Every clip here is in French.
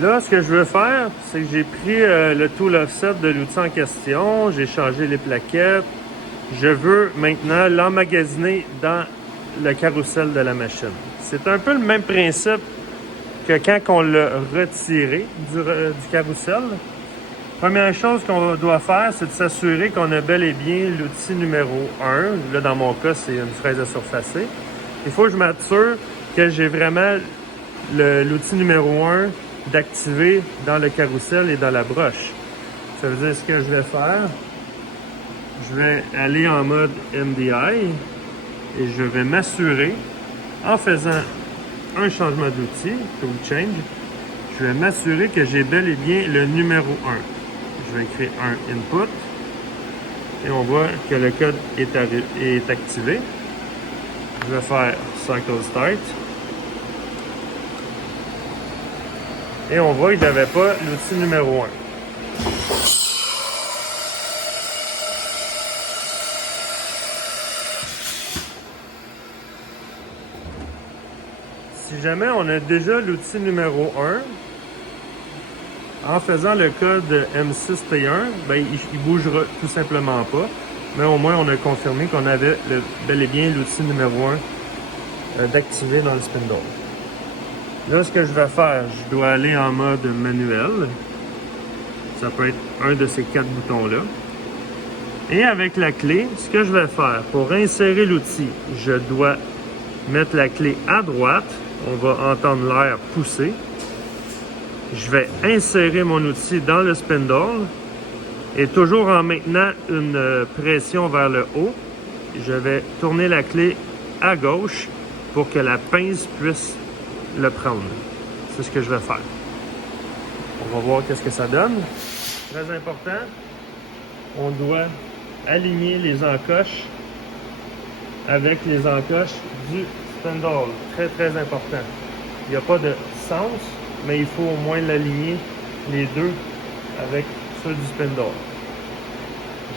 Là, ce que je veux faire, c'est que j'ai pris le tool offset de l'outil en question, j'ai changé les plaquettes. Je veux maintenant l'emmagasiner dans le carrousel de la machine. C'est un peu le même principe que quand on l'a retiré du carrousel. Première chose qu'on doit faire, c'est de s'assurer qu'on a bel et bien l'outil numéro 1. Là, dans mon cas, c'est une fraise à surfacer. Il faut que je m'assure que j'ai vraiment l'outil numéro 1 d'activer dans le carrousel et dans la broche. Ça veut dire ce que je vais faire. Je vais aller en mode MDI et je vais m'assurer, en faisant un changement d'outil, tool change, je vais m'assurer que j'ai bel et bien le numéro 1. Je vais écrire un input et on voit que le code est activé. Je vais faire cycle start. Et on voit qu'il n'avait pas l'outil numéro 1. Si jamais on a déjà l'outil numéro 1, en faisant le code M6T1, ben, il ne bougera tout simplement pas. Mais au moins, on a confirmé qu'on avait bel et bien l'outil numéro 1 d'activer dans le spindle. Là, ce que je vais faire, je dois aller en mode manuel. Ça peut être un de ces 4 boutons-là. Et avec la clé, ce que je vais faire, pour insérer l'outil, je dois mettre la clé à droite. On va entendre l'air pousser. Je vais insérer mon outil dans le spindle. Et toujours en maintenant une pression vers le haut, je vais tourner la clé à gauche pour que la pince puisse le prendre. C'est ce que je vais faire. On va voir qu'est-ce que ça donne. Très important, on doit aligner les encoches avec les encoches du spindle. Très, très important. Il n'y a pas de sens, mais il faut au moins l'aligner les deux avec ceux du spindle.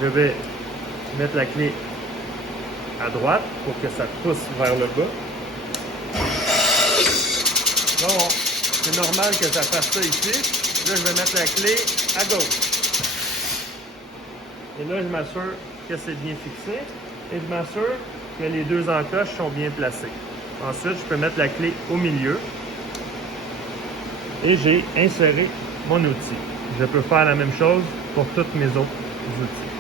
Je vais mettre la clé à droite pour que ça pousse vers le bas. Bon, c'est normal que ça fasse ça ici. Là, je vais mettre la clé à gauche. Et là, je m'assure que c'est bien fixé. Et je m'assure que les deux encoches sont bien placées. Ensuite, je peux mettre la clé au milieu. Et j'ai inséré mon outil. Je peux faire la même chose pour tous mes autres outils.